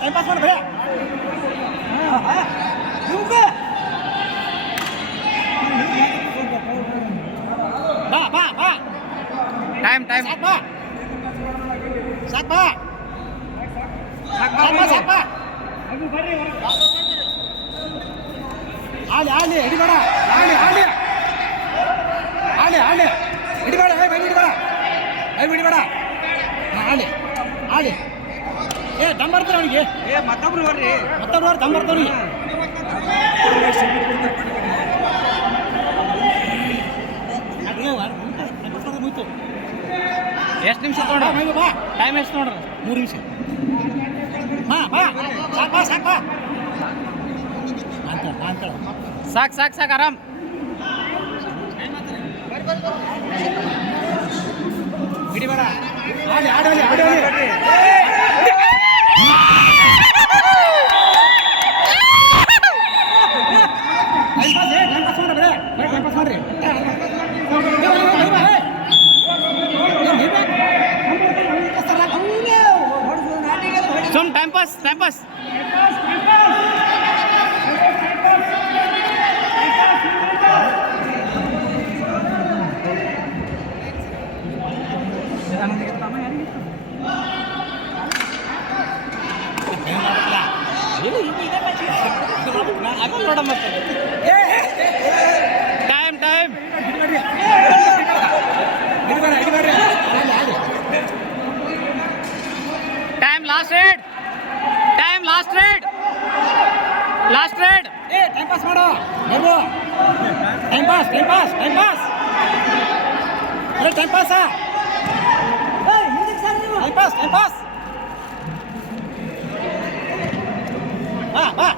time pass ಮಾಡಿ ಬರೇ ಬಾ ಬಾ ಬಾ ಟೈಮ್ ಸಾಕ್ ಬಾ ಸಾಕ್ ಬಾ ಸಾಕ್ ಬಾ ಆಲಿ ಹಿಡಿಬೇಡ ಆಲಿ ಹಿಡಿಬೇಡ ಹಿಡಿಬೇಡ ಆಲಿ ಏ ದಮ್ ಬರ್ತಾರೆ ಅವನಿಗೆ ಮತ್ತೊಬ್ರು ದಮ್ ಬರ್ತಾವ್ರಿಗೆ ಎಷ್ಟು ನಿಮಿಷ ತೊಗೊಂಡ್ರ ಬಾ ಟೈಮ್ ಎಷ್ಟು ನೋಡ್ರಿ 3 ನಿಮಿಷ ಬಾ ಸಾಕ್ ಬಾ ಅಂತ ಸಾಕು ಆರಾಮ್ ಹಿಡಿಬೇಡ ಆಡಿ ಮಾಡ್ರಿ ಸುಮ್ ಟೈಮ್ ಪಾಸ್ ನೋಡ ಮತ್ತೆ ಟೈಮ್ ಲಾಸ್ಟ್ ರೇಡ್ ಟೈಮ್ ಪಾಸ್ ಮಾಡೋ ಟೈಮ್ ಪಾಸ್ ಬಾ